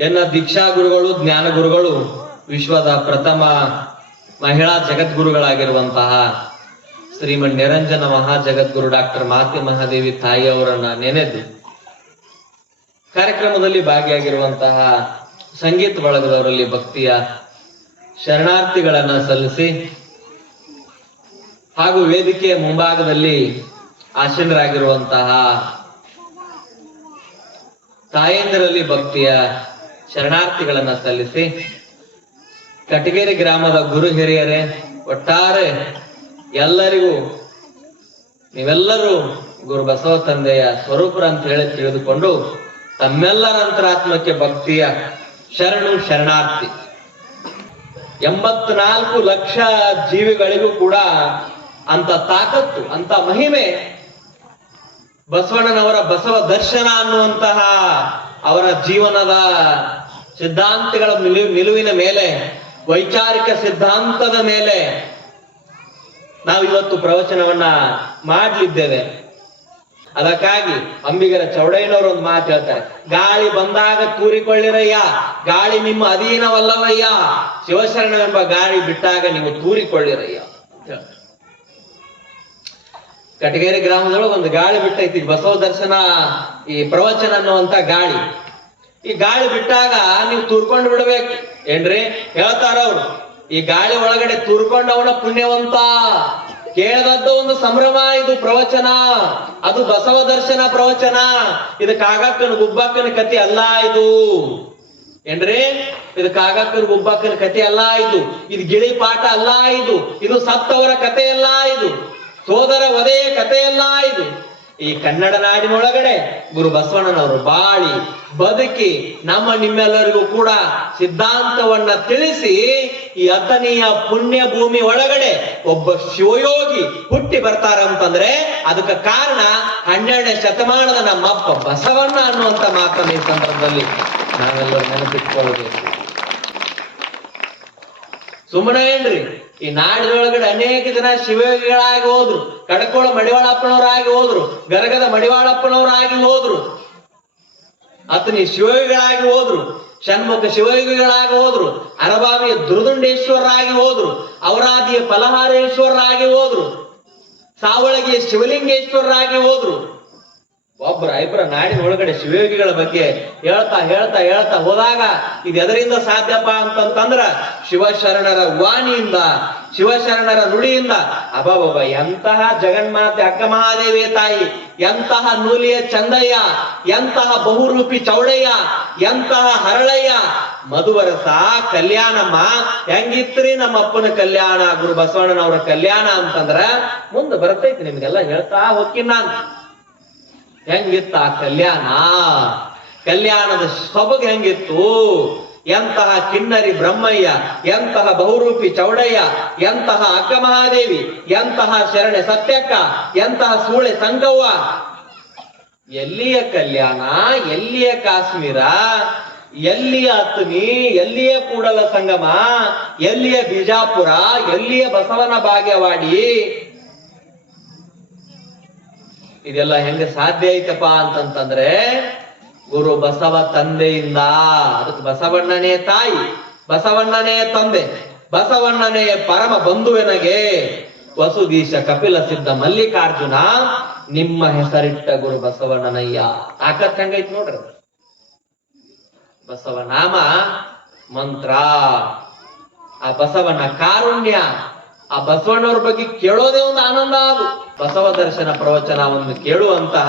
ಎನ್ನ ದೀಕ್ಷಾ ಗುರುಗಳು, ಜ್ಞಾನ ಗುರುಗಳು, ವಿಶ್ವದ ಪ್ರಥಮ ಮಹಿಳಾ ಜಗದ್ಗುರುಗಳಾಗಿರುವಂತಹ ಶ್ರೀಮನ್ ನಿರಂಜನ ಮಹಾ ಜಗದ್ಗುರು ಡಾಕ್ಟರ್ ಮಾತೆ ಮಹಾದೇವಿ ತಾಯಿ ಅವರನ್ನ ನೆನೆದು ಕಾರ್ಯಕ್ರಮದಲ್ಲಿ ಭಾಗಿಯಾಗಿರುವಂತಹ ಸಂಗೀತ ಬಳಗದವರಲ್ಲಿ ಭಕ್ತಿಯ ಶರಣಾರ್ಥಿಗಳನ್ನ ಸಲ್ಲಿಸಿ ಹಾಗೂ ವೇದಿಕೆಯ ಮುಂಭಾಗದಲ್ಲಿ ಆಸೀನರಾಗಿರುವಂತಹ ತಾಯಂದಿರಲ್ಲಿ ಭಕ್ತಿಯ ಶರಣಾರ್ಥಿಗಳನ್ನ ಸಲ್ಲಿಸಿ. ಕಟಗೇರಿ ಗ್ರಾಮದ ಗುರು ಹಿರಿಯರೇ, ಒಟ್ಟಾರೆ ಎಲ್ಲರಿಗೂ, ನೀವೆಲ್ಲರೂ ಗುರು ಬಸವ ತಂದೆಯ ಸ್ವರೂಪರ ಅಂತ ಹೇಳಿ ತಿಳಿದುಕೊಂಡು ತಮ್ಮೆಲ್ಲರ ಅಂತರಾತ್ಮಕ್ಕೆ ಭಕ್ತಿಯ ಶರಣು ಶರಣಾರ್ಥಿ. ಎಂಬತ್ನಾಲ್ಕು ಲಕ್ಷ ಜೀವಿಗಳಿಗೂ ಕೂಡ ಅಂತ ತಾಕತ್ತು ಅಂತ ಮಹಿಮೆ ಬಸವಣ್ಣನವರ ಬಸವ ದರ್ಶನ ಅನ್ನುವಂತಹ ಅವರ ಜೀವನದ ಸಿದ್ಧಾಂತಗಳ ನಿಲು- ನಿಲುವಿನ ಮೇಲೆ, ವೈಚಾರಿಕ ಸಿದ್ಧಾಂತದ ಮೇಲೆ ನಾವಿವತ್ತು ಪ್ರವಚನವನ್ನ ಮಾಡಲಿದ್ದೇವೆ. ಅದಕ್ಕಾಗಿ ಅಂಬಿಗರ ಚೌಡಯ್ಯನವರು ಒಂದು ಮಾತು ಹೇಳ್ತಾರೆ. ಗಾಳಿ ಬಂದಾಗ ತೂರಿಕೊಳ್ಳಿರಯ್ಯ, ಗಾಳಿ ನಿಮ್ಮ ಅಧೀನವಲ್ಲವಯ್ಯ, ಶಿವಶರಣವೆಂಬ ಗಾಳಿ ಬಿಟ್ಟಾಗ ನೀವು ತೂರಿಕೊಳ್ಳಿರಯ್ಯ. ಕಟಗೇರಿ ಗ್ರಾಮದೊಳಗೆ ಒಂದು ಗಾಳಿ ಬಿಟ್ಟೈತಿ, ಬಸವ ದರ್ಶನ ಈ ಪ್ರವಚನ ಅನ್ನುವಂತ ಗಾಳಿ. ಈ ಗಾಳಿ ಬಿಟ್ಟಾಗ ನೀವು ತೂರ್ಕೊಂಡು ಬಿಡ್ಬೇಕು. ಏನ್ರಿ? ಹೇಳ್ತಾರ ಅವ್ರು, ಈ ಗಾಳಿ ಒಳಗಡೆ ತೂರ್ಕೊಂಡವನ ಪುಣ್ಯವಂತ. ಕೇಳದದ್ದ ಒಂದು ಸಂಭ್ರಮ, ಇದು ಪ್ರವಚನ. ಅದು ಬಸವ ದರ್ಶನ ಪ್ರವಚನ. ಇದು ಕಾಗಕ್ಕನ ಗುಬ್ಬಕ್ಕನ ಕತಿ ಅಲ್ಲ ಇದು. ಏನ್ರಿ? ಇದು ಕಾಗಕ್ಕನ ಗುಬ್ಬಕ್ಕನ ಕತೆ ಅಲ್ಲ ಇದು. ಇದು ಗಿಳಿ ಪಾಠ ಅಲ್ಲ ಇದು. ಇದು ಸತ್ತವರ ಕತೆ ಅಲ್ಲ ಇದು. ಸೋದರ ವಧೆಯ ಕಥೆಯಲ್ಲ ಇದು. ಈ ಕನ್ನಡ ನಾಡಿನೊಳಗಡೆ ಗುರು ಬಸವಣ್ಣನವರು ಬಾಳಿ ಬದುಕಿ ನಮ್ಮ ನಿಮ್ಮೆಲ್ಲರಿಗೂ ಕೂಡ ಸಿದ್ಧಾಂತವನ್ನ ತಿಳಿಸಿ ಈ ಅತನೀಯ ಪುಣ್ಯ ಭೂಮಿ ಒಳಗಡೆ ಒಬ್ಬ ಶಿವಯೋಗಿ ಹುಟ್ಟಿ ಬರ್ತಾರ ಅಂತಂದ್ರೆ ಅದಕ್ಕೆ ಕಾರಣ ಹನ್ನೆರಡನೇ ಶತಮಾನದ ನಮ್ಮಪ್ಪ ಬಸವಣ್ಣ ಅನ್ನುವಂತ ಮಾತನ್ನ ಈ ಸಂದರ್ಭದಲ್ಲಿ ನಾವೆಲ್ಲರೂ ನೆನಪಿಟ್ಕೊಳ್ಬೇಕು. ಸುಮ್ಮನೆ ಏನ್ರಿ? ಈ ನಾಡಿನೊಳಗಡೆ ಅನೇಕ ಜನ ಶಿವಯೋಗಿಗಳಾಗಿ ಹೋದ್ರು, ಕಡಕೋಳ ಮಡಿವಾಳಪ್ಪನವರಾಗಿ ಹೋದ್ರು, ಗರಗದ ಮಡಿವಾಳಪ್ಪನವರಾಗಿ ಹೋದ್ರು. ಆತನಿ ಶಿವಯೋಗಿಗಳಾಗಿ ಹೋದ್ರು, ಷಣ್ಮುಖ ಶಿವಯೋಗಿಗಳಾಗಿ ಹೋದ್ರು, ಅರಬಾವಿಯ ದುರ್ದುಂಡೇಶ್ವರರಾಗಿ ಹೋದ್ರು ಅವರಾದಿಯ ಫಲಹಾರೇಶ್ವರರಾಗಿ ಹೋದ್ರು, ಸಾವಳಗಿಯ ಶಿವಲಿಂಗೇಶ್ವರರಾಗಿ ಹೋದ್ರು. ಒಬ್ಬರ ಇಬ್ಬರ ನಾಡಿನ ಒಳಗಡೆ ಶಿವಯೋಗಿಗಳ ಬಗ್ಗೆ ಹೇಳ್ತಾ ಹೇಳ್ತಾ ಹೇಳ್ತಾ ಹೋದಾಗ ಇದು ಎದರಿಂದ ಸಾಧ್ಯಪ್ಪ ಅಂತಂತಂದ್ರ ಶಿವಶರಣರ ವಾಣಿಯಿಂದ, ಶಿವಶರಣರ ನುಡಿಯಿಂದ. ಅಬಾಬಾಬ ಎಂತಹ ಜಗನ್ಮಾತೆ ಅಕ್ಕ ತಾಯಿ, ಎಂತಹ ನೂಲಿಯ ಚಂದಯ್ಯ, ಎಂತಹ ಬಹುರೂಪಿ ಚೌಡಯ್ಯ, ಎಂತಹ ಹರಳಯ್ಯ. ಮಧುವರಸ ಕಲ್ಯಾಣಮ್ಮ, ಹೆಂಗಿತ್ರಿ ನಮ್ಮ ಅಪ್ಪನ ಕಲ್ಯಾಣ, ಗುರು ಬಸವಣ್ಣನವರ ಕಲ್ಯಾಣ ಅಂತಂದ್ರ ಮುಂದೆ ಬರ್ತೈತಿ ನಿಮ್ಗೆಲ್ಲ ಹೇಳ್ತಾ ಹೋಗ್ತೀನಿ ನಾನು. ಹೆಂಗಿತ್ತ ಆ ಕಲ್ಯಾಣ? ಕಲ್ಯಾಣದ ಸೊಬಗ್ ಹೆಂಗಿತ್ತು? ಎಂತಹ ಕಿನ್ನರಿ ಬ್ರಹ್ಮಯ್ಯ, ಎಂತಹ ಬಹುರೂಪಿ ಚೌಡಯ್ಯ, ಎಂತಹ ಅಕ್ಕ ಮಹಾದೇವಿ ಎಂತಹ ಶರಣೆ ಸತ್ಯಕ್ಕ, ಎಂತಹ ಸೂಳೆ ಸಂಗವ್ವ? ಎಲ್ಲಿಯ ಕಲ್ಯಾಣ? ಎಲ್ಲಿಯ ಕಾಶ್ಮೀರ? ಎಲ್ಲಿಯ ಅತ್ನಿ ಎಲ್ಲಿಯ ಕೂಡಲ ಸಂಗಮ? ಎಲ್ಲಿಯ ಬಿಜಾಪುರ? ಎಲ್ಲಿಯ ಬಸವನ ಬಾಗೇವಾಡಿ ಇದೆಲ್ಲ ಹೆಂಗ ಸಾಧ್ಯ ಐತಪ್ಪ ಅಂತಂತಂದ್ರೆ, ಗುರು ಬಸವ ತಂದೆಯಿಂದ, ಅದಕ್ಕೆ ಬಸವಣ್ಣನೇ ತಾಯಿ, ಬಸವಣ್ಣನೇ ತಂದೆ, ಬಸವಣ್ಣನೇ ಪರಮ ಬಂಧುವೆನಗೆ ವಸುದೀಶ ಕಪಿಲ ಸಿದ್ಧ ಮಲ್ಲಿಕಾರ್ಜುನ, ನಿಮ್ಮ ಹೆಸರಿಟ್ಟ ಗುರು ಬಸವಣ್ಣನಯ್ಯ ತಾಕತ್ ಹೆಂಗೈತ್ ನೋಡ್ರಿ. ಬಸವನಾಮ ಮಂತ್ರ ಆ ಬಸವನ ಕಾರುಣ್ಯ ಆ ಬಸವಣ್ಣವ್ರ ಬಗ್ಗೆ ಕೇಳೋದೇ ಒಂದು ಆನಂದ ಅದು. ಬಸವ ದರ್ಶನ ಪ್ರವಚನ ಒಂದು ಕೇಳುವಂತಹ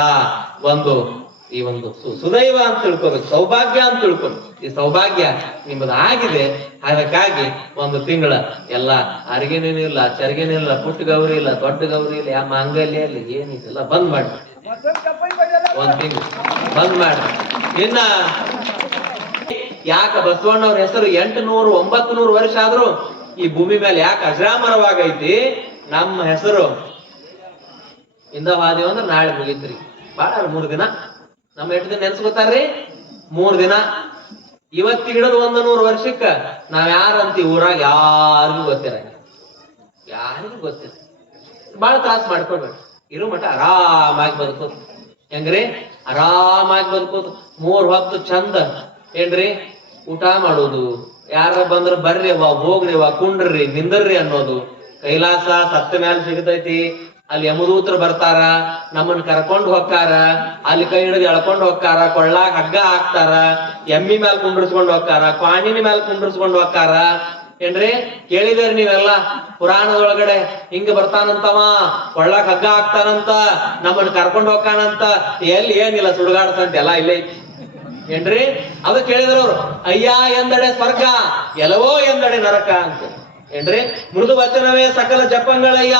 ಒಂದು ಈ ಒಂದು ಸುದೈವ ಅಂತ ತಿಳ್ಕೊಬೇಕು, ಸೌಭಾಗ್ಯ ಅಂತ ತಿಳ್ಕೊಬೇಕು. ಈ ಸೌಭಾಗ್ಯ ನಿಮ್ಮದು ಆಗಿದೆ, ಅದಕ್ಕಾಗಿ ಒಂದು ತಿಂಗಳ ಎಲ್ಲ ಅರಿಗೆನೇನಿಲ್ಲ ಇಲ್ಲ ಪುಟ್ಟ ಗೌರಿ ಇಲ್ಲ ದೊಡ್ಡ ಗೌರಿ ಇಲ್ಲ ಯಾವ ಮಾಂಗಲ್ಯ ಇಲ್ಲ ಏನಿದೆಲ್ಲ ಬಂದ್ ಮಾಡಿ ಒಂದ್ ತಿಂಗಳು, ಬಂದ್ ಮಾಡಿ ಇನ್ನ ಯಾಕ ಬಸವಣ್ಣವ್ರ ಹೆಸರು ಎಂಟು ನೂರು ಒಂಬತ್ತು ನೂರು ವರ್ಷ ಆದ್ರೂ ಈ ಭೂಮಿ ಮೇಲೆ ಯಾಕೆ ಅಜರಾಮರವಾಗೈತಿ? ನಮ್ಮ ಹೆಸರು ಇಂದವಾದೇವ್ ಅಂದ್ರೆ ನಾಳೆ ಮುಗಿತ್ರಿ. ಬಹಳ ಮೂರ್ ದಿನ. ನಮ್ಮ ಎಷ್ಟು ದಿನ ನೆನ್ಸ್ಕೊತಾರ್ರಿ ಮೂರ್ ದಿನ. ಇವತ್ತಿಗೆ ಹಿಡಿದು ಒಂದು ನೂರು ವರ್ಷಕ್ಕ ನಾವ್ ಯಾರಂತ ಊರಾಗ ಯಾರಿಗೂ ಗೊತ್ತಿರ ಯಾರಿಗೂ ಗೊತ್ತಿಲ್ಲ. ಬಾಳ ತ್ರಾಸ ಮಾಡ್ಕೊಳ್ಬೇಡ ಇರೋ ಮಠ ಆರಾಮಾಗಿ ಬದುಕೋದು ಹೆಂಗ್ರಿ? ಆರಾಮಾಗಿ ಬದುಕೋದು ಮೂರ್ ಹೊತ್ತು ಚಂದ. ಏನ್ರಿ? ಊಟ ಮಾಡೋದು. ಯಾರ ಬಂದ್ರ ಬರ್ರಿ ವಾ ಹೋಗ್ರಿ ವಾ ಕುಂಡ್ರಿ ನಿಂದರ್ರಿ ಅನ್ನೋದು. ಕೈಲಾಸ ಸತ್ತ ಮ್ಯಾಲ ಸಿಗತೈತಿ. ಅಲ್ಲಿ ಯಮದೂತ್ರ ಬರ್ತಾರ ನಮ್ಮನ್ನ ಕರ್ಕೊಂಡ್ ಹೋಗ್ತಾರ, ಅಲ್ಲಿ ಕೈ ಹಿಡಿದು ಎಳ್ಕೊಂಡ್ ಹೋಗ್ತಾರ, ಕೊಳ್ಳಾಗ ಹಗ್ಗ ಹಾಕ್ತಾರ, ಎಮ್ಮಿ ಮ್ಯಾಲ ಕುಂಡ್ರಸ್ಕೊಂಡ್ ಹೋಗ್ತಾರ, ಕ್ವಾಣಿನ ಮ್ಯಾಲ ಕುಂಡ್ರಸ್ಕೊಂಡ್ ಹೋಗ್ತಾರ. ಏನ್ರಿ? ಕೇಳಿದಾರ ನೀವೆಲ್ಲ? ಪುರಾಣದೊಳಗಡೆ ಹಿಂಗ ಬರ್ತಾನಂತವ, ಕೊಳ್ಳಾಗ ಹಗ್ಗ ಹಾಕ್ತಾನಂತ ನಮ್ಮನ್ನ ಕರ್ಕೊಂಡ್ ಹೋಗ್ತಾನಂತ. ಎಲ್ಲಿ ಏನಿಲ್ಲ ಸುಡುಗಾಡ್ಸಂತ ಎಲ್ಲ ಇಲ್ಲೇ. ಏನ್ರಿ? ಅದು ಕೇಳಿದ್ರು ಅಯ್ಯ, ಎಂದಡೆ ಸ್ವರ್ಗ, ಎಲ್ಲವೋ ಎಂದಡೆ ನರಕ ಅಂತ. ಏನ್ರಿ? ಮೃದು ವಚನವೇ ಸಕಲ ಜಪಂಗಳಯ್ಯ,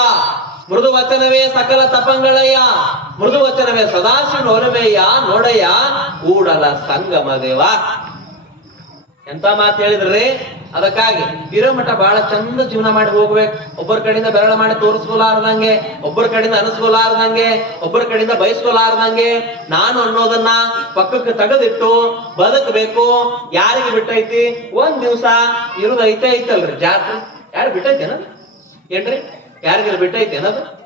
ಮೃದು ವಚನವೇ ಸಕಲ ತಪಂಗಳಯ್ಯ, ಮೃದು ವಚನವೇ ಸದಾಶಿವ ನೋಲಮೆಯ್ಯ ನೋಡಯ್ಯ, ಕೂಡಲ ಸಂಗಮ ದೇವ. ಎಂತ ಮಾತು ಹೇಳಿದ್ರಿ? ಅದಕ್ಕಾಗಿ ಇರೋ ಮಠ ಬಹಳ ಚಂದ ಜೀವನ ಮಾಡಿ ಹೋಗ್ಬೇಕು. ಒಬ್ಬರ ಕಡೆಯಿಂದ ಬೆರಳ ಮಾಡಿ ತೋರಿಸ್ಕೊಲಾರ್ದಂಗೆ, ಒಬ್ಬರ ಕಡೆಯಿಂದ ಅನಿಸ್ಕೊಲಾರ್ದಂಗೆ, ಒಬ್ಬರ ಕಡೆಯಿಂದ ಬಯಸ್ಕೊಲಾರ್ದಂಗೆ ನಾನು ಅನ್ನೋದನ್ನ ಪಕ್ಕಕ್ಕೆ ತೆಗೆದಿಟ್ಟು ಬದುಕಬೇಕು. ಯಾರಿಗೆ ಬಿಟ್ಟೈತಿ? ಒಂದ್ ದಿವ್ಸ ಇರುದ ಐತೆ ಐತಲ್ರಿ ಜಾತ್ರೆ. ಯಾರು ಬಿಟ್ಟೈತೇನ ಏನ್ರಿ? ಯಾರಿಗೆ ಬಿಟ್ಟೈತಿ ಏನದು?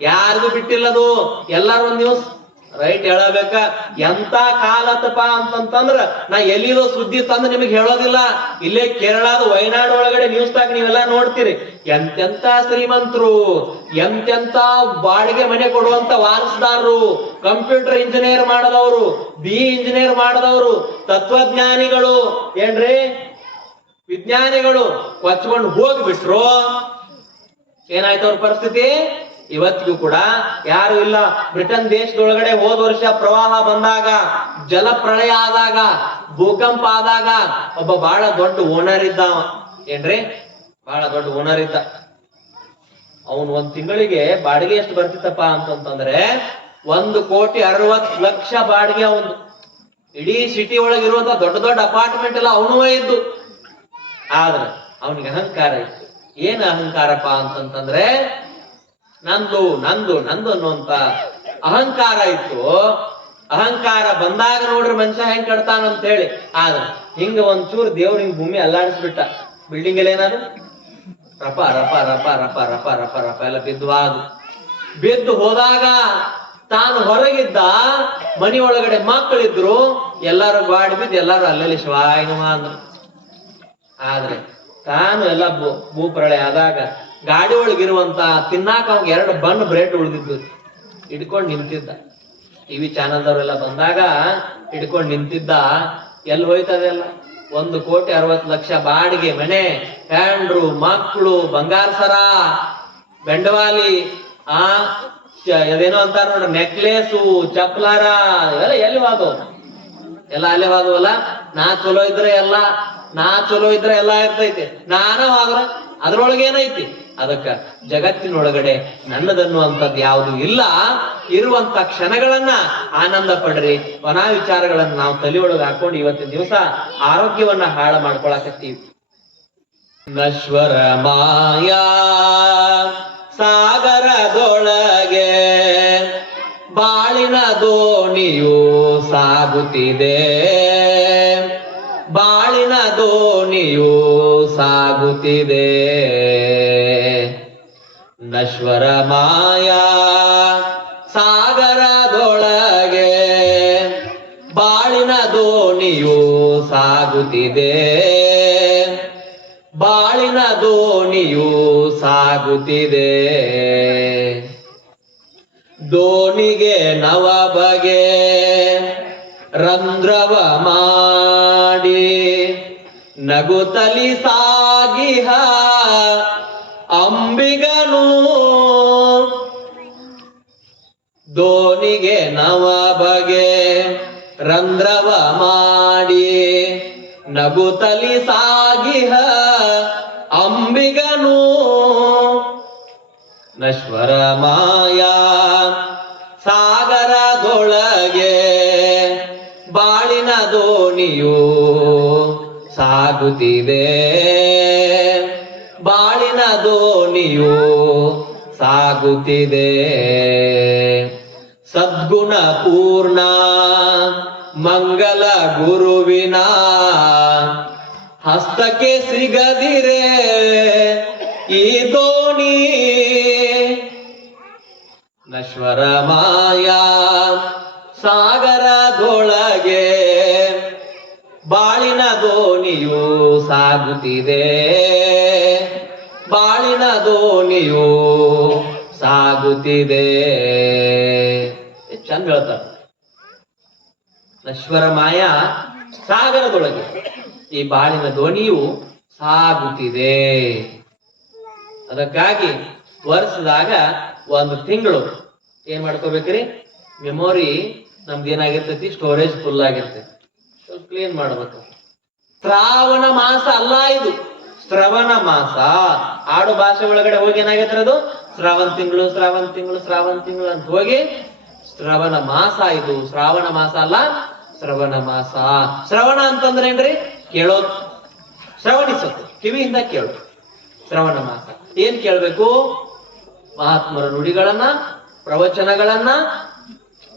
ಯಾರಿಗೂ ಬಿಟ್ಟಿಲ್ಲದು? ಎಲ್ಲಾರು ಒಂದ್ ದಿವಸ ರೈಟ್ ಹೇಳಬೇಕ? ಎಂತ ಕಾಲತ್ತಪ್ಪ ಅಂತಂತಂದ್ರ ನಾ ಎಲ್ಲಿರೋ ಸುದ್ದಿ ತಂದು ನಿಮಗೆ ಹೇಳೋದಿಲ್ಲ. ಇಲ್ಲೇ ಕೇರಳದ ವಯನಾಡ್ ಒಳಗಡೆ ನ್ಯೂಸ್ ತಾಗ ನೀವೆಲ್ಲ ನೋಡ್ತೀರಿ. ಎಂತೆಂತ ಶ್ರೀಮಂತರು, ಎಂತೆಂತ ಬಾಡಿಗೆ ಮನೆ ಕೊಡುವಂತ ವಾರಸದಾರರು, ಕಂಪ್ಯೂಟರ್ ಇಂಜಿನಿಯರ್ ಮಾಡದವರು, ಬಿ ಇಂಜಿನಿಯರ್ ಮಾಡದವರು, ತತ್ವಜ್ಞಾನಿಗಳು, ಏನ್ರಿ? ವಿಜ್ಞಾನಿಗಳು, ಕೊಚ್ಕೊಂಡು ಹೋಗ್ಬಿಟ್ರು. ಏನಾಯ್ತು ಅವ್ರ ಪರಿಸ್ಥಿತಿ? ಇವತ್ತಿಗೂ ಕೂಡ ಯಾರು ಇಲ್ಲ, ಬ್ರಿಟನ್ ದೇಶದೊಳಗಡೆ ಹೋದ ವರ್ಷ ಪ್ರವಾಹ ಬಂದಾಗ ಜಲ ಪ್ರಳಯ ಆದಾಗ, ಭೂಕಂಪ ಆದಾಗ ಒಬ್ಬ ಬಹಳ ದೊಡ್ಡ ಓನರ್ ಇದ್ದ. ಏನ್ರಿ? ಬಹಳ ದೊಡ್ಡ ಓನರ್ ಇದ್ದ. ಅವನು ಒಂದ್ ತಿಂಗಳಿಗೆ ಬಾಡಿಗೆ ಎಷ್ಟು ಬರ್ತಿತ್ತಪ್ಪ ಅಂತಂತಂದ್ರೆ ಒಂದು ಕೋಟಿ ಅರವತ್ ಲಕ್ಷ ಬಾಡಿಗೆ ಅವನು ಇಡೀ ಸಿಟಿ ಒಳಗಿರುವಂತ ದೊಡ್ಡ ದೊಡ್ಡ ಅಪಾರ್ಟ್ಮೆಂಟ್ ಎಲ್ಲ ಅವನೂ ಇದ್ದು. ಆದ್ರೆ, ಅವನಿಗೆ ಅಹಂಕಾರ ಇತ್ತು. ಏನ್ ಅಹಂಕಾರಪ್ಪ ಅಂತಂತಂದ್ರೆ ನಂದು ನಂದು ನಂದು ಅನ್ನುವಂತ ಅಹಂಕಾರ ಇತ್ತು. ಅಹಂಕಾರ ಬಂದಾಗ ನೋಡ್ರಿ ಮನುಷ್ಯ ಹೆಂಗ್ ಕಡ್ತಾನ ಅಂತ ಹೇಳಿ ಆದ್ರೆ ಹಿಂಗ ಒಂಚೂರು ದೇವ್ರ ಹಿಂಗ್ ಭೂಮಿ ಅಲ್ಲಾಡಿಸ್ಬಿಟ್ಟ. ಬಿಲ್ಡಿಂಗ್ ಎಲ್ಲ ಏನಾದ್ರು? ರಪ ರಪ ರಪ ರಪ ರಪ ರಪ ರಪ ಎಲ್ಲ ಬಿದ್ದು ಅದು ಬಿದ್ದು ಹೋದಾಗ ತಾನು ಹೊರಗಿದ್ದ ಮನಿ ಒಳಗಡೆ ಮಕ್ಕಳಿದ್ರು, ಎಲ್ಲಾರು ಬಾಡಿ ಬಿದ್ದು ಎಲ್ಲಾರು ಅಲ್ಲಲ್ಲಿ ಶಿವಾಯನವ ಅಂದ್ರು. ಆದ್ರೆ ತಾನು ಎಲ್ಲ ಭೂ- ಭೂಪ್ರಳಯ ಆದಾಗ ಗಾಡಿ ಒಳಗಿರುವಂತ ತಿನ್ನಾಕ ಅವ್ಗೆ ಎರಡು ಬನ್ ಬ್ರೆಡ್ ಉಳಿದಿದ್ದು ಹಿಡ್ಕೊಂಡು ನಿಂತಿದ್ದ. ಟಿವಿ ಚಾನಲ್ದವರೆಲ್ಲ ಬಂದಾಗ ಹಿಡ್ಕೊಂಡು ನಿಂತಿದ್ದ. ಎಲ್ಲಿ ಹೋಯ್ತದೆಲ್ಲ ಒಂದು ಕೋಟಿ ಅರವತ್ತು ಲಕ್ಷ ಬಾಡಿಗೆ, ಮನೆ ಹ್ಯಾಂಡ್ರು ಮಕ್ಕಳು ಬಂಗಾರ ಸರ, ಬೆಂಡವಾಲಿ, ಆ ಅದೇನೋ ಅಂತಾರ ನೋಡ್ರಿ, ನೆಕ್ಲೇಸು, ಚಪ್ಲಾರ, ಇವೆಲ್ಲ ಎಲ್ಲಿ ಹೋದವು? ಎಲ್ಲ ಅಲ್ಲೇ ವಾದವಲ್ಲ ನಾ ಚಲೋ ಇದ್ರೆ ಎಲ್ಲ, ನಾ ಚಲೋ ಇದ್ರೆ ಎಲ್ಲ ಇರ್ತೈತಿ. ನಾನ ಆದ್ರ ಅದ್ರೊಳಗೆ ಏನೈತಿ ಅದಕ್ಕ ಜಗತ್ತಿನೊಳಗಡೆ ನನ್ನದನ್ನುವಂಥದ್ದು ಯಾವುದು ಇಲ್ಲ. ಇರುವಂತ ಕ್ಷಣಗಳನ್ನ ಆನಂದ ಪಡ್ರಿ. ವನ ವಿಚಾರಗಳನ್ನ ನಾವು ತಲೆಯೊಳಗೆ ಹಾಕೊಂಡು ಇವತ್ತಿನ ದಿವಸ ಆರೋಗ್ಯವನ್ನ ಹಾಳು ಮಾಡ್ಕೊಳಕತ್ತೀವಿ. ನಶ್ವರ ಮಾಯಾ ಸಾಗರದೊಳಗೆ ಬಾಳಿನ ದೋಣಿಯು ಸಾಗುತ್ತಿದೆ. ಬಾಳಿನ ದೋಣಿಯು ಸಾಗುತ್ತಿದೆ. ನಶ್ವರ ಮಾಯಾ ಸಾಗರದೊಳಗೆ ಬಾಳಿನ ದೋಣಿಯು ಸಾಗುತ್ತಿದೆ. ಬಾಳಿನ ದೋಣಿಯು ಸಾಗುತ್ತಿದೆ. ದೋಣಿಗೆ ನವ ಬಗೆ ರಂಧ್ರವ ಮಾಡಿ ನಗುತಲಿ ಸಾಗಿಹ ಅಂಬಿಗನು ದೋಣಿಗೆ ನವ ಬಗೆ, ರಂಧ್ರವ ಮಾಡಿ, ನಗುತಲಿ ಸಾಗಿಹ ಅಂಬಿಗನು. ನಶ್ವರ ಮಾಯಾ ಸಾಗರದೊಳಗೆ, ಬಾಳಿನ ದೋಣಿಯು ಸಾಗುತ್ತಿದೆ. ಬಾಳಿನ ದೋಣಿಯು ಸಾಗುತ್ತಿದೆ. ಸದ್ಗುಣ ಪೂರ್ಣ. ಮಂಗಲ ಗುರುವಿನ. ಹಸ್ತಕ್ಕೆ ಸಿಗದಿರೆ ಈ ದೋಣಿ. ನಶ್ವರ ಮಾಯಾ ಸಾಗರದೊಳಗೆ. ಬಾಳಿನ ದೋಣಿಯು ಸಾಗುತ್ತಿದೆ. ಬಾಳಿನ ದೋಣಿಯು ಸಾಗುತ್ತಿದೆ. ಚಂದ ಹೇಳ್ತಾರ ನಶ್ವರ ಮಾಯ ಸಾಗರದೊಳಗೆ. ಈ ಬಾಳಿನ ದೋಣಿಯು ಸಾಗುತ್ತಿದೆ. ಅದಕ್ಕಾಗಿ ವರ್ಷದಾಗ ಒಂದು ತಿಂಗಳು ಏನ್ ಮಾಡ್ಕೋಬೇಕ್ರಿ? ಮೆಮೊರಿ ನಮ್ದು ಏನಾಗಿರ್ತೈತಿ? ಸ್ಟೋರೇಜ್ ಫುಲ್ ಆಗಿರ್ತೈತಿ. ಸ್ವಲ್ಪ ಕ್ಲೀನ್ ಮಾಡ್ಬೇಕು. ಶ್ರಾವಣ ಮಾಸ ಅಲ್ಲ ಇದು. ಶ್ರವಣ ಮಾಸ. ಆಡು ಭಾಷೆ ಒಳಗಡೆ ಹೋಗಿ ಏನಾಗೈತ್ರಿ ಅದು? ಶ್ರಾವಣ ತಿಂಗಳು ಶ್ರಾವಣ ತಿಂಗಳು ಶ್ರಾವಣ ತಿಂಗಳು ಅಂತ ಹೋಗಿ ಶ್ರವಣ ಮಾಸ ಇದು. ಶ್ರಾವಣ ಮಾಸ ಅಲ್ಲ? ಶ್ರವಣ ಮಾಸ. ಶ್ರವಣ ಅಂತಂದ್ರೆ ಏನ್ರಿ? ಕೇಳೋ, ಶ್ರವಣಿಸೋದು. ಕಿವಿಯಿಂದ ಕೇಳೋದು ಶ್ರವಣ ಮಾಸ. ಏನ್ ಕೇಳ್ಬೇಕು? ಮಹಾತ್ಮರ ನುಡಿಗಳನ್ನ, ಪ್ರವಚನಗಳನ್ನ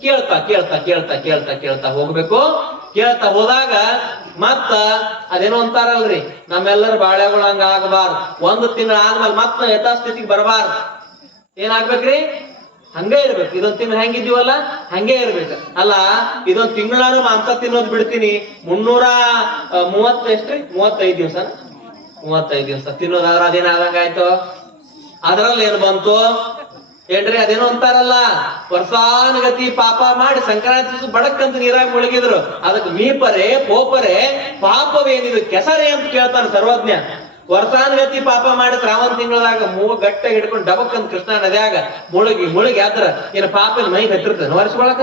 ಕೇಳ್ತಾ ಕೇಳ್ತಾ ಕೇಳ್ತಾ ಕೇಳ್ತಾ ಕೇಳ್ತಾ ಹೋಗ್ಬೇಕು. ಕೇಳ್ತಾ ಹೋದಾಗ ಮತ್ತ ಅದೇನೋ ಅಂತಾರಲ್ರಿ? ನಮ್ಮೆಲ್ಲರ ಬಾಳೆಗಳು ಹಂಗ ಆಗಬಾರ್ದು. ಒಂದು ತಿಂಗಳ ಆದ್ಮೇಲೆ ಮತ್ತ ಯಥಾಸ್ಥಿತಿಗೆ ಬರಬಾರ್ದು. ಏನಾಗ್ಬೇಕ್ರಿ? ಹಂಗೆ ಇರ್ಬೇಕು. ಇದೊಂದ್ ತಿಂಗಳು ಹೆಂಗಿದೀವಲ್ಲ ಹಂಗೆ ಇರ್ಬೇಕು. ಅಲ್ಲ, ಇದೊಂದ್ ತಿಂಗಳಾರು ಮಾಂಸ ತಿನ್ನೋದ್ ಬಿಡ್ತೀನಿ. ಮುನ್ನೂರ ಮೂವತ್ತ ಎಷ್ಟ್ರಿ? ಮೂವತ್ತೈದು ದಿವಸ. ಮೂವತ್ತೈದು ದಿವಸ. ತಿನ್ನೋದಾದ್ರ ಅದೇನಾದಂಗಾಯ್ತು ಅದ್ರಲ್ಲಿ ಏನ್ ಬಂತು? ಏನ್ರಿ, ಅದೇನೋ ಅಂತಾರಲ್ಲ? ವರ್ಷಾನುಗತಿ ಪಾಪ ಮಾಡಿ ಸಂಕ್ರಾಂತಿ ಬಡಕ್ಕಂತ ನೀರಾಗಿ ಮುಳುಗಿದ್ರು. ಅದಕ್ಕೆ ಮೀಪರೆ, ಪೋಪರೆ, ಪಾಪವೇನಿದು ಕೆಸರೆ ಅಂತ ಕೇಳ್ತಾನೆ ಸರ್ವಜ್ಞ. ವರ್ಷಾನುಗತಿ ಪಾಪ ಮಾಡಿ ಶ್ರಾವಣ ತಿಂಗಳದಾಗ ಮೂವ ಗಟ್ಟ ಹಿಡ್ಕೊಂಡು ಡಬಕ್ ಅಂತ ಕೃಷ್ಣ ನದ್ಯಾಗ ಮುಳುಗಿ ಮುಳುಗಿ ಆದ್ರ ಏನ ಪಾಪ ಮೈ ಹತ್ತಿರ್ತಾನೆ? ಒರೆಸ್ಕೊಳಕ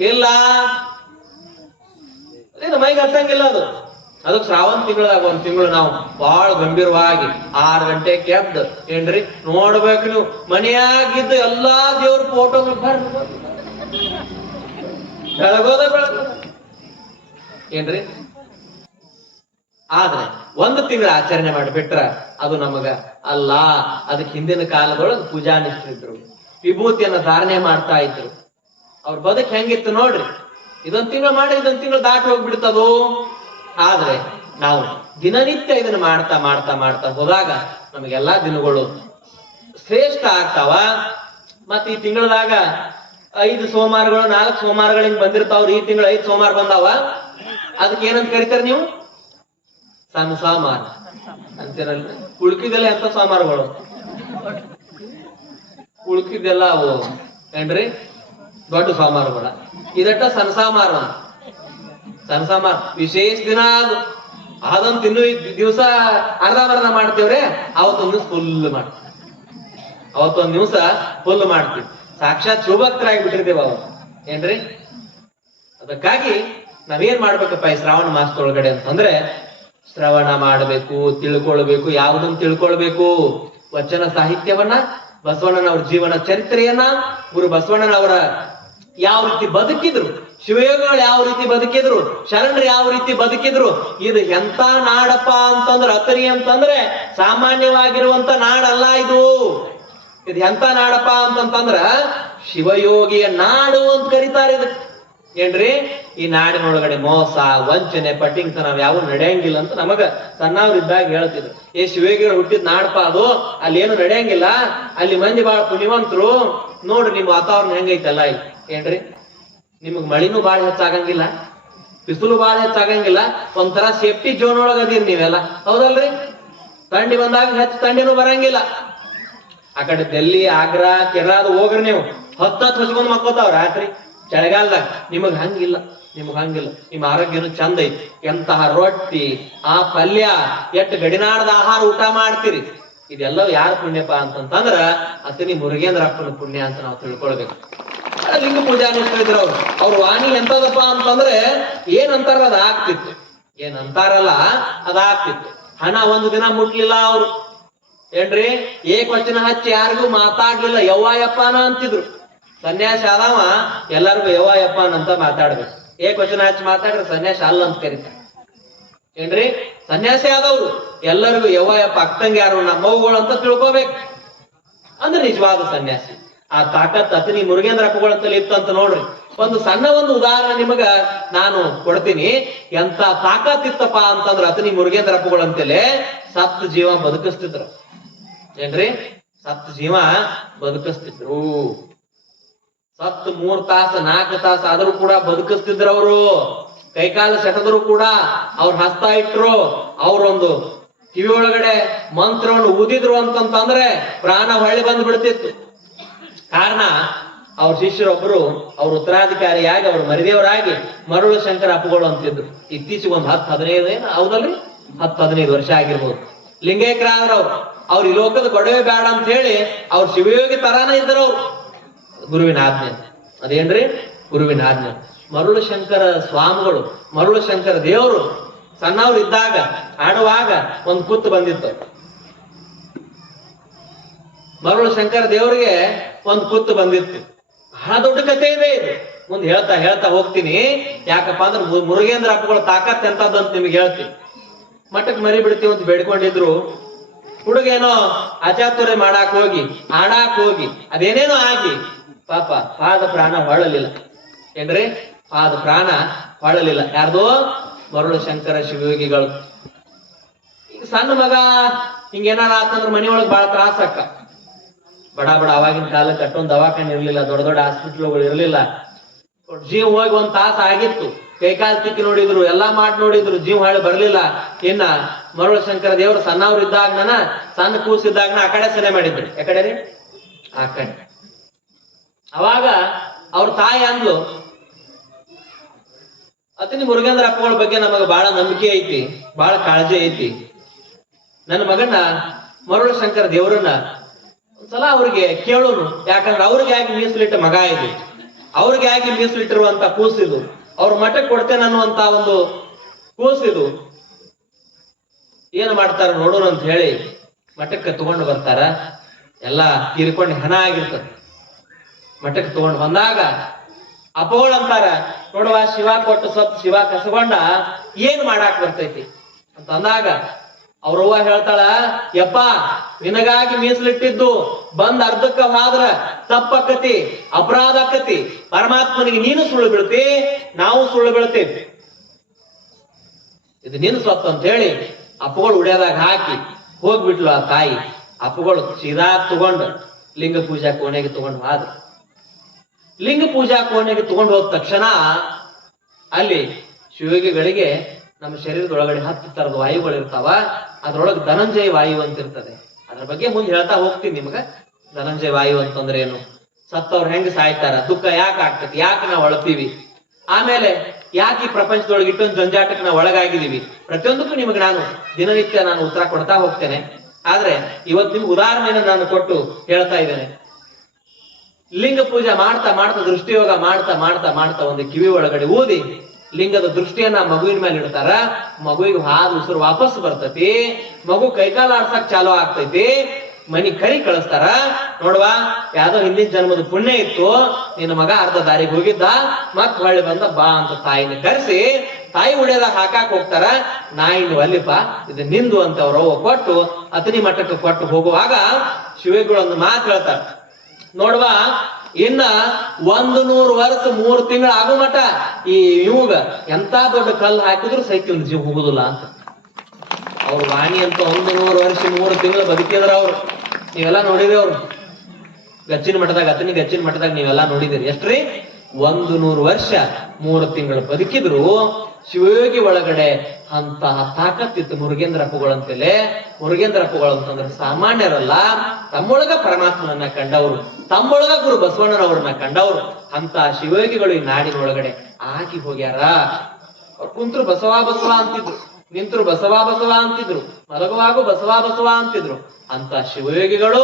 ಇಲ್ಲ. ಏನು ಮೈಗೆ ಹತ್ತಂಗಿಲ್ಲ ಅದು. ಅದಕ್ಕೆ ಶ್ರಾವಣ ತಿಂಗಳದಾಗ ಒಂದ್ ತಿಂಗಳು ನಾವು ಬಹಳ ಗಂಭೀರವಾಗಿ ಆರು ಗಂಟೆ ಕೆದ್ದು, ಏನ್ರಿ, ನೋಡ್ಬೇಕು ನೀವು. ಮನೆಯಾಗಿದ್ದ ಎಲ್ಲಾ ದೇವ್ರ ಫೋಟೋಗಳು ಬರ್ರಿ ಏನ್ರಿ? ಆದ್ರೆ ಒಂದು ತಿಂಗಳ ಆಚರಣೆ ಮಾಡಿಬಿಟ್ರ ಅದು ನಮಗ ಅಲ್ಲ, ಅದಕ್ಕೆ ಹಿಂದಿನ ಕಾಲದೊಳಗೆ ಪೂಜಾ ನಿಷ್ಠರಿದ್ರು ವಿಭೂತಿಯನ್ನ ಧಾರಣೆ ಮಾಡ್ತಾ ಇದ್ರು. ಅವ್ರ ಬದುಕು ಹೆಂಗಿತ್ತು ನೋಡ್ರಿ, ಇದೊಂದ್ ತಿಂಗಳು ಮಾಡಿ, ಇದೊಂದ್ ತಿಂಗಳು ದಾಟಿ ಹೋಗ್ಬಿಡ್ತದು? ಆದ್ರೆ ನಾವು ದಿನನಿತ್ಯ ಇದನ್ನ ಮಾಡ್ತಾ ಮಾಡ್ತಾ ಮಾಡ್ತಾ ಹೋದಾಗ ನಮಗೆಲ್ಲಾ ದಿನಗಳು ಶ್ರೇಷ್ಠ ಆಗ್ತಾವ. ಮತ್ ಈ ತಿಂಗಳದಾಗ ಐದು ಸೋಮವಾರಗಳು ನಾಲ್ಕು ಸೋಮವಾರಗಳಿಂದ ಬಂದಿರ್ತಾವ್ರಿ, ಈ ತಿಂಗಳು ಐದು ಸೋಮವಾರ ಬಂದಾವ. ಅದಕ್ಕೆ ಏನಂತ ಕರಿತಾರೆ ನೀವು? ಸಣ್ಣ ಸಾಮಾರ ಅಂತೇನಲ್ಲ ಉಳ್ಕಿದೆಲ್ಲ ಎಂತ ಸಾಮಾರುಗಳು ಉಳ್ಕಿದ್ದೆಲ್ಲ ಅವು ಏನ್ರಿ? ದೊಡ್ಡ ಸಾಮಾರುಗಳ ಇದಟ್ಟ ಸಣ್ಣ ಸಾಮಾರ ಸಣ್ಣ ಸಾಮಾರ ವಿಶೇಷ ದಿನ ಅದು. ಅದೊಂದು ತಿನ್ನು ದಿವಸ ಅರ್ಧಂಬರ್ಧ ಮಾಡ್ತೇವ್ರಿ, ಅವತ್ತೊಂದು ಫುಲ್ ಮಾಡ್ತೀವಿ. ಅವತ್ತೊಂದ್ ದಿವಸ ಫುಲ್ ಮಾಡ್ತೀವಿ. ಸಾಕ್ಷಾತ್ ಶುಭಕ್ತರಾಗಿ ಬಿಟ್ಟಿರ್ತೇವ ಅವತ್ತು ಏನ್ರಿ? ಅದಕ್ಕಾಗಿ ನಾವೇನ್ ಮಾಡ್ಬೇಕಪ್ಪ ಈ ಶ್ರಾವಣ ಮಾಸದೊಳಗಡೆ ಅಂತಂದ್ರೆ ಶ್ರವಣ ಮಾಡಬೇಕು, ತಿಳ್ಕೊಳ್ಬೇಕು, ಯಾವುದನ್ನು ತಿಳ್ಕೊಳ್ಬೇಕು? ವಚನ ಸಾಹಿತ್ಯವನ್ನ, ಬಸವಣ್ಣನವರ ಜೀವನ ಚರಿತ್ರೆಯನ್ನ, ಗುರು ಬಸವಣ್ಣನವರ ಯಾವ ರೀತಿ ಬದುಕಿದ್ರು, ಶಿವಯೋಗಿಗಳು ಯಾವ ರೀತಿ ಬದುಕಿದ್ರು, ಶರಣರು ಯಾವ ರೀತಿ ಬದುಕಿದ್ರು, ಇದು ಎಂತ ನಾಡಪ್ಪ ಅಂತಂದ್ರೆ, ಅತರಿ ಅಂತಂದ್ರೆ, ಸಾಮಾನ್ಯವಾಗಿರುವಂತ ನಾಡಲ್ಲ ಇದು. ಇದು ಎಂತ ನಾಡಪ್ಪ ಅಂತಂತಂದ್ರ, ಶಿವಯೋಗಿಯ ನಾಡು ಅಂತ ಕರೀತಾರೆ ಇದಕ್ಕೆ. ಏನ್ರಿ? ಈ ನಾಡಿನೊಳಗಡೆ ಮೋಸ, ವಂಚನೆ ಪಟ್ಟಿಂಗ್ತನ ಯಾವ ನಡೆಯಂಗಿಲ್ಲ ಅಂತ ನಮಗ ಸಣ್ಣವ್ರಿದ್ದಾಗ ಹೇಳ್ತಿದ್ರು. ಏ ಶಿವಗಿರ ಹುಟ್ಟಿದ ನಾಡಪ್ಪ ಅದು ಅಲ್ಲಿ ಏನು ನಡೆಯಂಗಿಲ್ಲ? ಅಲ್ಲಿ ಮಂದಿ ಬಾಳ ಪುಣ್ಯವಂತರು. ನೋಡ್ರಿ ನಿಮ್ ವಾತಾವರಣ ಹೆಂಗೈತಲ್ಲ ಇಲ್ಲಿ. ಏನ್ರಿ? ನಿಮಗ್ ಮಳಿನೂ ಬಾಳ ಹೆಚ್ಚಾಗಂಗಿಲ್ಲ, ಬಿಸಿಲು ಬಾಳ ಹೆಚ್ಚಾಗಂಗಿಲ್ಲ, ಒಂಥರ ಸೇಫ್ಟಿ ಜೋನ್ ಒಳಗ ಅದೀರಿ ನೀವೆಲ್ಲ. ಹೌದಲ್ರಿ? ಥಂಡಿ ಬಂದಾಗ ಹೆಚ್ಚು ಥಂಡಿನೂ ಬರಂಗಿಲ್ಲ. ಆ ಕಡೆ ಡೆಲ್ಲಿ ಆಗ್ರಾ ಕೆರಾದ್ ಹೋಗ್ರಿ ನೀವು. ಹತ್ತತ್ತು ಹಚ್ಕೊಂಡ್ ಮಕ್ಕೋತಾವ ರಾತ್ರಿ. ಚಳಿಗಾಲದಾಗ ನಿಮಗ್ ಹಂಗಿಲ್ಲ, ನಿಮಗೆ ಹಂಗಿಲ್ಲ. ನಿಮ್ಮ ಆರೋಗ್ಯನು ಚಂದ ಐತಿ. ಎಂತಹ ರೊಟ್ಟಿ, ಆ ಪಲ್ಯ ಎಟ್ಟು ಗಡಿನಾಡದ ಆಹಾರ ಊಟ ಮಾಡ್ತೀರಿ? ಇದೆಲ್ಲ ಯಾರ ಪುಣ್ಯಪ್ಪ ಅಂತಂತಂದ್ರ ಅತನಿ ಮುರುಗೇಂದ್ರ ಅಪ್ಪನ ಪುಣ್ಯ ಅಂತ ನಾವು ತಿಳ್ಕೊಳ್ಬೇಕು. ಲಿಂಗ ಪೂಜಾ ಹೇಳಿದ್ರು ಅವ್ರು. ಅವ್ರ ವಾಣಿ ಎಂತದಪ್ಪ ಅಂತಂದ್ರೆ ಏನ್ ಅಂತಾರ ಅದ ಆಗ್ತಿತ್ತು. ಏನ್ ಅಂತಾರಲ್ಲ ಅದಾಗ್ತಿತ್ತು ಹಣ ಒಂದು ದಿನ ಮುಟ್ಲಿಲ್ಲ ಅವ್ರು. ಏನ್ರಿ? ಏಕವಚನ ಹಚ್ಚಿ ಯಾರಿಗೂ ಮಾತಾಡ್ಲಿಲ್ಲ. ಯವ್ವ ಯಪ್ಪನ ಅಂತಿದ್ರು. ಸನ್ಯಾಸಿ ಆದವ ಎಲ್ಲರಿಗೂ ಯವ ಯಪ್ಪ ಅಂತ ಮಾತಾಡ್ಬೇಕು ಏಕವಚನ ಹಚ್ಚಿ ಮಾತಾಡ್ರೆ, ಸನ್ಯಾಸ ಅಲ್ಲ ಅಂತ ಕರಿತಾರೆ ಏನ್ರಿ? ಸನ್ಯಾಸಿ ಆದವ್ರು. ಎಲ್ಲರಿಗೂ ಯವ ಯಪ್ಪ ಅಕ್ಕಂಗೆ ಯಾರು ನಮ್ಮವುಗಳು ಅಂತ ತಿಳ್ಕೋಬೇಕು. ಅಂದ್ರೆ ನಿಜವಾದ ಸನ್ಯಾಸಿ. ಆ ತಾಕತ್ ಅತನಿ ಮುರುಗೇಂದ್ರ ಇತ್ತು ಇತ್ತಂತ ನೋಡ್ರಿ. ಒಂದು ಸಣ್ಣ ಒಂದು ಉದಾಹರಣೆ ನಿಮಗ ನಾನು ಕೊಡ್ತೀನಿ. ಎಂತ ತಾಕತ್ ಇತ್ತಪ್ಪ ಅಂತಂದ್ರ ಅತನಿ ಮುರುಗೇಂದ್ರ ಅಪ್ಪಗಳಂತಲೇ ಸತ್ ಜೀವ ಬದುಕಿಸ್ತಿದ್ರು. ಏನ್ರಿ? ಸತ್ ಜೀವ ಬದುಕಿಸ್ತಿದ್ರು. ಸತ್ ಮೂರ್ ತಾಸ, ನಾಲ್ಕು ತಾಸ ಆದರೂ ಕೂಡ ಬದುಕಿಸ್ತಿದ್ರು ಅವರು. ಕೈಕಾಲು ಸೆಟದ್ರು ಕೂಡ ಅವ್ರ ಹಸ್ತ ಇಟ್ರು. ಅವ್ರೊಂದು ಕಿವಿ ಒಳಗಡೆ ಮಂತ್ರವನ್ನು ಊದಿದ್ರು ಅಂತಂತಂದ್ರೆ ಪ್ರಾಣ ಹೊಳ್ಳಿ ಬಂದು ಬಿಡ್ತಿತ್ತು ಕಾರಣ ಅವ್ರ ಶಿಷ್ಯರೊಬ್ರು, ಅವ್ರ ಉತ್ತರಾಧಿಕಾರಿಯಾಗಿ, ಅವ್ರ ಮರಿದೇವರಾಗಿ ಮರುಳು ಶಂಕರ ಅಪ್ಪುಗಳು ಅಂತಿದ್ರು. ಇತ್ತೀಚೆಗೆ ಒಂದು ಹತ್ತು ಹದಿನೈದು ಏನು? ಹೌದಲ್ರಿ? ಹತ್ತು ಹದಿನೈದು ವರ್ಷ ಆಗಿರ್ಬೋದು. ಲಿಂಗೈಕ್ಯರಾದ್ರ ಅವ್ರು ಅವ್ರ ಈ ಲೋಕದ ಗೊಡವೆ ಬೇಡ ಅಂತ ಹೇಳಿ ಅವ್ರ ಶಿವಯೋಗಿ ತರಾನೇ ಇದ್ರು ಅವ್ರು. ಗುರುವಿನ ಆಜ್ಞೆ. ಅದೇನ್ರಿ? ಗುರುವಿನ ಆಜ್ಞೆ. ಮರುಳು ಶಂಕರ ಸ್ವಾಮಿಗಳು ಮರುಳು ಶಂಕರ ದೇವರು ಸಣ್ಣವ್ರು ಇದ್ದಾಗ ಆಡುವಾಗ ಒಂದು ಕೂತು ಬಂದಿತ್ತು. ಮರುಳು ಶಂಕರ ದೇವರಿಗೆ ಒಂದು ಕೂತು ಬಂದಿತ್ತು. ಬಹಳ ದೊಡ್ಡ ಕಥೆ ಇದೆ ಇದು. ಮುಂದೆ ಹೇಳ್ತಾ ಹೇಳ್ತಾ ಹೋಗ್ತೀನಿ. ಯಾಕಪ್ಪ ಅಂದ್ರೆ ಮುರುಗೇಂದ್ರ ಅಪ್ಪಗಳ ತಾಕತ್ ಎಂತದ್ದು ಅಂತ ನಿಮ್ಗೆ ಹೇಳ್ತೀನಿ. ಮಠಕ್ಕೆ ಮರಿ ಬಿಡ್ತೀವಿ ಅಂತ ಬೇಡ್ಕೊಂಡಿದ್ರು. ಹುಡುಗೇನೋ ಅಚಾತುರ್ಯ ಮಾಡಾಕ್ ಹೋಗಿ, ಆಡಾಕ್ ಹೋಗಿ, ಅದೇನೇನೋ ಆಗಿ ಪಾಪ ಪಾದ ಪ್ರಾಣ ಹೊಳಲಿಲ್ಲ ಏನ್ರಿ ಪಾದ ಪ್ರಾಣ ಹೊಳಲಿಲ್ಲ ಯಾರ್ದೋ? ಮರುಳು ಶಂಕರ ಶಿವಯೋಗಿಗಳು. ಈಗ ಸಣ್ಣ ಮಗ ಹಿಂಗೇನಾರ ಆತಂದ್ರ ಮನಿಯೊಳಗ್ ಬಹಳ ತ್ರಾಸ ಅಕ್ಕ ಬಡ ಬಡ ಅವಾಗಿನ ಕಾಲಕ್ಕೆ ಅಷ್ಟೊಂದು ದವಾಖಾನೆ ಇರಲಿಲ್ಲ, ದೊಡ್ಡ ದೊಡ್ಡ ಹಾಸ್ಪಿಟ್ಲ್ಗಳು ಇರ್ಲಿಲ್ಲ. ಜೀವ ಹೋಗಿ ಒಂದ್ ತಾಸ ಆಗಿತ್ತು. ಕೈಕಾಲ್ ತಿಕ್ಕಿ ನೋಡಿದ್ರು, ಎಲ್ಲಾ ಮಾಡಿ ನೋಡಿದ್ರು, ಜೀವ ಹಾಳೆ ಬರ್ಲಿಲ್ಲ. ಇನ್ನ ಮರುಳ ಶಂಕರ ದೇವರು ಸಣ್ಣವ್ರು ಇದ್ದಾಗನ ಸಣ್ಣ ಕೂಸಿದ್ದಾಗನ ಆ ಕಡೆ ಸೆನೆ ಮಾಡಿದ್ರು. ಯಾಕಡೆ ರೀ ಆ ಕಡೆ. ಅವಾಗ ಅವ್ರ ತಾಯಿ ಅಂದ್ಲು ಅತಿನಿ ಮುರುಗೇಂದ್ರ ಅಪ್ಪಗಳ ಬಗ್ಗೆ ನಮಗ ಬಹಳ ನಂಬಿಕೆ ಐತಿ ಬಹಳ ಕಾಳಜಿ ಐತಿ. ನನ್ನ ಮಗನ ಮರುಳ ಶಂಕರ ದೇವರನ್ನ ಒಂದ್ಸಲ ಅವ್ರಿಗೆ ಕೇಳೋನು. ಯಾಕಂದ್ರೆ ಅವ್ರಿಗೆ ಆಗಿ ಮೀಸಲಿಟ್ಟ ಮಗ ಇದು. ಅವ್ರಿಗೆ ಆಗಿ ಮೀಸಲಿಟ್ಟಿರುವಂತ ಕೂಸಿದು ಅವ್ರ ಮಠಕ್ಕೆ ಕೊಡ್ತೇನೆ ಅನ್ನುವಂತ ಒಂದು ಕೂಸಿದು ಏನು ಮಾಡ್ತಾರ ನೋಡೋಣ ಅಂತ ಹೇಳಿ ಮಠಕ್ಕೆ ತಗೊಂಡು ಬರ್ತಾರ. ಎಲ್ಲಾ ತೀರ್ಕೊಂಡು ಹಣ ಆಗಿರ್ತದೆ. ಮಠಕ್ಕೆ ತಗೊಂಡು ಬಂದಾಗ ಅಪಗಳು ಅಂತಾರ, ನೋಡುವ ಶಿವ ಕೊಟ್ಟು ಸ್ವಲ್ಪ ಶಿವ ಕಸಗೊಂಡ ಏನ್ ಮಾಡಾಕ್ ಬರ್ತೈತಿ? ಅಂತ ಅಂದಾಗ ಅವ್ರವ್ವ ಹೇಳ್ತಾಳ, ಯಪ್ಪ, ನಿನಗಾಗಿ ಮೀಸಲಿಟ್ಟಿದ್ದು ಬಂದ ಅರ್ಧಕ್ಕ ಹಾದ್ರ ತಪ್ಪಕ್ಕತಿ ಅಪರಾಧ ಆಕತಿ. ಪರಮಾತ್ಮನಿಗೆ ನೀನು ಸುಳ್ಳು ಬೀಳ್ತಿ, ನಾವು ಸುಳ್ಳು ಬೀಳ್ತೇವೆ. ಇದು ನಿನ್ ಸ್ವತ್ತು ಅಂತ ಹೇಳಿ ಅಪ್ಪಗಳು ಉಡ್ಯದಾಗ ಹಾಕಿ ಹೋಗ್ಬಿಟ್ಲು ಆ ತಾಯಿ. ಅಪ್ಪಗಳು ಸೀದಾ ತಗೊಂಡು ಲಿಂಗ ಪೂಜಾ ಕೋಣೆಗೆ ತಗೊಂಡು ಹೋದ್ರು ಲಿಂಗ ಪೂಜಾ ಕೋಣೆಗೆ ತಗೊಂಡು ಹೋದ ತಕ್ಷಣ ಅಲ್ಲಿ ಶಿವಗಿಗಳಿಗೆ ನಮ್ಮ ಶರೀರದೊಳಗಡೆ ಹತ್ತು ತರದ ವಾಯುಗಳು ಇರ್ತಾವ. ಅದ್ರೊಳಗೆ ಧನಂಜಯ ವಾಯು ಅಂತ ಇರ್ತದೆ. ಅದ್ರ ಬಗ್ಗೆ ಮುಂದೆ ಹೇಳ್ತಾ ಹೋಗ್ತೀನಿ ನಿಮಗ. ಧನಂಜಯ ವಾಯು ಅಂತಂದ್ರೆ ಏನು? ಸತ್ತವ್ರು ಹೆಂಗ್ ಸಾಯ್ತಾರ? ದುಃಖ ಯಾಕೆ ಆಗ್ತದೆ? ಯಾಕೆ ನಾವು ಅಳ್ತೀವಿ? ಆಮೇಲೆ ಯಾಕೆ ಈ ಪ್ರಪಂಚದೊಳಗೆ ಇಟ್ಟೊಂದು ಜಂಜಾಟಕ್ಕೆ ನಾವು ಒಳಗಾಗಿದೀವಿ? ಪ್ರತಿಯೊಂದಕ್ಕೂ ನಿಮಗೆ ನಾನು ದಿನನಿತ್ಯ ನಾನು ಉತ್ತರ ಕೊಡ್ತಾ ಹೋಗ್ತೇನೆ. ಆದ್ರೆ ಇವತ್ತು ನಿಮ್ಗೆ ಉದಾಹರಣೆಯನ್ನು ನಾನು ಕೊಟ್ಟು ಹೇಳ್ತಾ ಇದ್ದೇನೆ. ಲಿಂಗ ಪೂಜೆ ಮಾಡ್ತಾ ಮಾಡ್ತಾ ದೃಷ್ಟಿಯೋಗ ಮಾಡ್ತಾ ಮಾಡ್ತಾ ಮಾಡ್ತಾ ಒಂದು ಕಿವಿ ಒಳಗಡೆ ಊದಿ ಲಿಂಗದ ದೃಷ್ಟಿಯನ್ನ ಮಗುವಿನ ಮೇಲೆ ಇಡ್ತಾರ. ಮಗುವಿಗೆ ಹಾದು ಉಸಿರು ವಾಪಸ್ ಬರ್ತೈತಿ. ಮಗು ಕೈಕಾಲ ಆಡ್ಸಕ್ ಚಾಲು ಆಗ್ತೈತಿ. ಮನಿ ಕರಿ ಕಳಿಸ್ತಾರ. ನೋಡ್ವಾ, ಯಾವ್ದೋ ಹಿಂದಿನ ಜನ್ಮದ ಪುಣ್ಯ ಇತ್ತು. ನಿನ್ನ ಮಗ ಅರ್ಧ ದಾರಿಗೆ ಹೋಗಿದ್ದ. ಮತ್ ಹೊಳ್ಳಿ ಬಂದ, ಬಾ ಅಂತ ತಾಯಿನ ಕರೆಸಿ, ತಾಯಿ ಉಳಿಯದಾಗ ಹಾಕಾಕ್ ಹೋಗ್ತಾರ. ನಾ ಇನ್ನು ಅಲ್ಲಿಪ್ಪ, ಇದು ನಿಂದು ಅಂತ ಅವ್ರ ಕೊಟ್ಟು, ಅತನಿ ಮಠಕ್ಕೆ ಕೊಟ್ಟು ಹೋಗುವಾಗ ಶಿವಗಳು ಒಂದು ಮಾತು ಹೇಳ್ತಾರ. ನೋಡ್ವಾ, ಇನ್ನ ಒಂದು ನೂರು ವರ್ಷ, ಮೂರ್ ತಿಂಗಳ ಆಗು ಮಟ ಈ ಇವಾಗ ಎಂತ ದೊಡ್ಡ ಕಲ್ಲು ಹಾಕಿದ್ರು ಸೈಕಲ್ ಜೀವ ಹೋಗುದಿಲ್ಲ ಅಂತ. ಅವ್ರ ವಾಣಿ ಅಂತ ಒಂದು ನೂರು ವರ್ಷ, ಮೂರು ತಿಂಗಳು ಬದುಕಿದ್ರ ಅವ್ರು. ನೀವೆಲ್ಲ ನೋಡಿದ್ರಿ ಅವ್ರು. ಗಚ್ಚಿನ ಮಠದಾಗ, ಅತನಿ ಗಚ್ಚಿನ ಮಠದಾಗ ನೀವೆಲ್ಲ ನೋಡಿದಿರಿ. ಎಷ್ಟ್ರಿ? ಒಂದು ನೂರು ವರ್ಷ ಮೂರು ತಿಂಗಳು ಬದುಕಿದ್ರು, ಶಿವಯೋಗಿ ಒಳಗಡೆ ಅಂತಹ ತಾಕತ್ತಿತ್ತು ಮುರುಗೇಂದ್ರ ಅಪ್ಪುಗಳಂತೆಲೆ ಮುರುಗೇಂದ್ರ ಅಪ್ಪುಗಳು ಅಂತಂದ್ರೆ ಸಾಮಾನ್ಯರಲ್ಲ, ತಮ್ಮೊಳಗ ಪರಮಾತ್ಮನನ್ನ ಕಂಡವರು, ತಮ್ಮೊಳಗ ಗುರು ಬಸವಣ್ಣನವ್ರನ್ನ ಕಂಡವರು, ಅಂತ ಶಿವಯೋಗಿಗಳು ಈ ನಾಡಿನ ಒಳಗಡೆ ಆಗಿ ಹೋಗ್ಯಾರ. ಕುಂತರು ಕುಂತ್ರು ಬಸವ ಬಸವ ಅಂತಿದ್ರು, ನಿಂತರು ಬಸವ ಬಸವ ಅಂತಿದ್ರು, ಮಲಗುವಾಗೂ ಬಸವ ಬಸವ ಅಂತಿದ್ರು, ಅಂತ ಶಿವಯೋಗಿಗಳು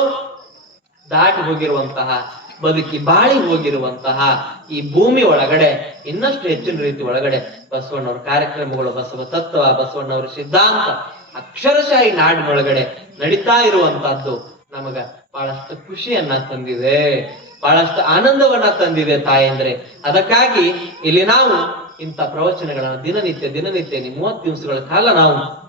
ದಾಟಿ ಹೋಗಿರುವಂತಹ ಬದುಕಿ ಬಾಳಿ ಹೋಗಿರುವಂತಹ ಈ ಭೂಮಿ ಒಳಗಡೆ, ಇನ್ನಷ್ಟು ಹೆಚ್ಚಿನ ರೀತಿ ಒಳಗಡೆ ಬಸವಣ್ಣವ್ರ ಕಾರ್ಯಕ್ರಮಗಳು, ಬಸವ ತತ್ವ, ಬಸವಣ್ಣವ್ರ ಸಿದ್ಧಾಂತ, ಅಕ್ಷರಶಾಹಿ ನಾಡಿನೊಳಗಡೆ ನಡೀತಾ ಇರುವಂತಹದ್ದು ನಮಗ ಬಹಳಷ್ಟು ಖುಷಿಯನ್ನ ತಂದಿದೆ. ಬಹಳಷ್ಟು ಆನಂದವನ್ನ ತಂದಿದೆ ತಾಯಂದ್ರೆ. ಅದಕ್ಕಾಗಿ ಇಲ್ಲಿ ನಾವು ಇಂಥ ಪ್ರವಚನಗಳನ್ನ ದಿನನಿತ್ಯ ದಿನನಿತ್ಯ ಮೂವತ್ತು ದಿವಸಗಳ ಕಾಲ ನಾವು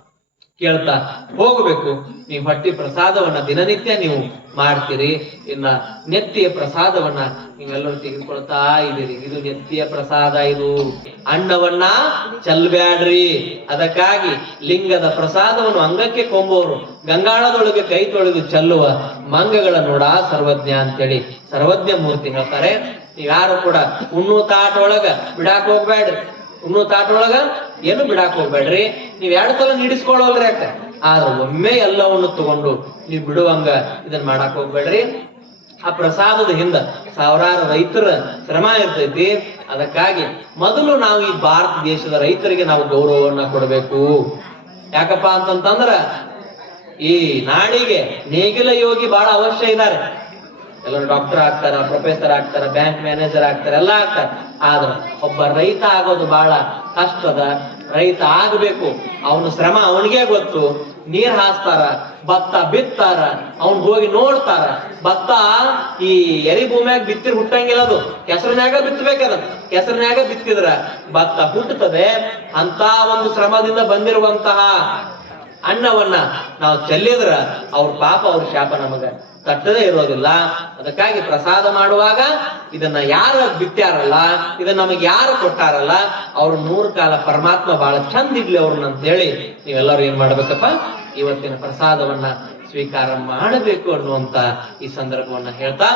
ಕೇಳ್ತಾ ಹೋಗಬೇಕು. ನೀವು ಹೊಟ್ಟಿ ಪ್ರಸಾದವನ್ನ ದಿನನಿತ್ಯ ನೀವು ಮಾಡ್ತೀರಿ. ಇನ್ನ ನೆತ್ತಿಯ ಪ್ರಸಾದವನ್ನ ನೀವೆಲ್ಲರೂ ತೆಗೆದುಕೊಳ್ತಾ ಇದ್ದೀರಿ. ಇದು ನೆತ್ತಿಯ ಪ್ರಸಾದ ಇದು. ಅಣ್ಣವನ್ನ ಚಲ್ಬ್ಯಾಡ್ರಿ. ಅದಕ್ಕಾಗಿ ಲಿಂಗದ ಪ್ರಸಾದವನ್ನು ಅಂಗಕ್ಕೆ ಕೊಂಬೋರು ಗಂಗಾಳದೊಳಗೆ ಕೈ ತೊಳೆದು ಚೆಲ್ಲುವ ಮಂಗಗಳ ನೋಡ ಸರ್ವಜ್ಞ ಅಂತೇಳಿ ಸರ್ವಜ್ಞ ಮೂರ್ತಿ ಹೇಳ್ತಾರೆ. ಯಾರು ಕೂಡ ಉಣ್ಣು ತಾಟ ಒಳಗ ಬಿಡಾಕ್ ಹೋಗ್ಬೇಡ್ರಿ ಉಣ್ಣು ತಾಟೊಳಗ ಏನು ಬಿಡಾಕ್ ಹೋಗ್ಬೇಡ್ರಿ? ನೀವ್ ಎರಡು ಸಲ ನೀಡಿಸ್ಕೊಳ್ಳೋಲ್ರಿ ಯಾಕ ಆದ್ರ ಒಮ್ಮೆ ಎಲ್ಲವನ್ನು ತಗೊಂಡು ನೀವ್ ಬಿಡುವಂಗ ಇದನ್ನ ಮಾಡಾಕ್ ಹೋಗ್ಬೇಡ್ರಿ. ಆ ಪ್ರಸಾದದ ಹಿಂದ ಸಾವಿರಾರು ರೈತರ ಶ್ರಮ ಇರ್ತೈತಿ. ಅದಕ್ಕಾಗಿ ಮೊದಲು ನಾವು ಈ ಭಾರತ ದೇಶದ ರೈತರಿಗೆ ನಾವು ಗೌರವವನ್ನ ಕೊಡಬೇಕು. ಯಾಕಪ್ಪ ಅಂತಂತಂದ್ರ ಈ ನಾಡಿಗೆ ನೇಗಿಲ ಯೋಗಿ ಬಹಳ ಅವಶ್ಯ ಇದ್ದಾರೆ ಎಲ್ಲರೂ ಡಾಕ್ಟರ್ ಆಗ್ತಾರ ಪ್ರೊಫೆಸರ್ ಆಗ್ತಾರ ಬ್ಯಾಂಕ್ ಮ್ಯಾನೇಜರ್ ಆಗ್ತಾರ, ಎಲ್ಲ ಆಗ್ತಾರ. ಆದ್ರ ಒಬ್ಬ ರೈತ ಆಗೋದು ಬಹಳ ಕಷ್ಟದ ರೈತ ಆಗ್ಬೇಕು, ಅವನ ಶ್ರಮ ಅವನಿಗೆ ಗೊತ್ತು. ನೀರ್ ಹಾಸ್ತಾರ, ಭತ್ತ ಬಿತ್ತಾರ, ಅವ್ನ್ ಹೋಗಿ ನೋಡ್ತಾರ. ಭತ್ತ ಈ ಎರಿ ಭೂಮ್ಯಾಗ ಬಿತ್ತಿರ್ ಹುಟ್ಟಂಗಿಲ್ಲ ಅದು. ಕೆಸರಿನ್ಯಾಗ ಬಿತ್ತಬೇಕದ ಕೆಸರಿನ್ಯಾಗ ಬಿತ್ತಿದ್ರ ಭತ್ತ ಹುಟ್ಟುತ್ತದೆ. ಅಂತ ಒಂದು ಶ್ರಮದಿಂದ ಬಂದಿರುವಂತಹ ಅನ್ನವನ್ನ ನಾವು ಚೆಲ್ಲಿದ್ರ ಅವ್ರ ಪಾಪ ಅವ್ರ ಶಾಪ ನಮಗ. ತಟ್ಟದೇ ಇರೋದಿಲ್ಲ. ಅದಕ್ಕಾಗಿ ಪ್ರಸಾದ ಮಾಡುವಾಗ ಇದನ್ನ ಯಾರು ಬಿಟ್ಟಾರಲ್ಲ ಇದನ್ನ ನಮಗೆ ಯಾರು ಕೊಟ್ಟಾರಲ್ಲ, ಅವ್ರ ನೂರು ಕಾಲ ಪರಮಾತ್ಮ ಬಹಳ ಚಂದ ಇಡ್ಲಿ ಅವ್ರನ್ನ ಅಂತ ಹೇಳಿ ನೀವೆಲ್ಲರೂ ಏನ್ ಮಾಡ್ಬೇಕಪ್ಪ? ಇವತ್ತಿನ ಪ್ರಸಾದವನ್ನ ಸ್ವೀಕಾರ ಮಾಡಬೇಕು ಅನ್ನುವಂತ ಈ ಸಂದರ್ಭವನ್ನ ಹೇಳ್ತಾ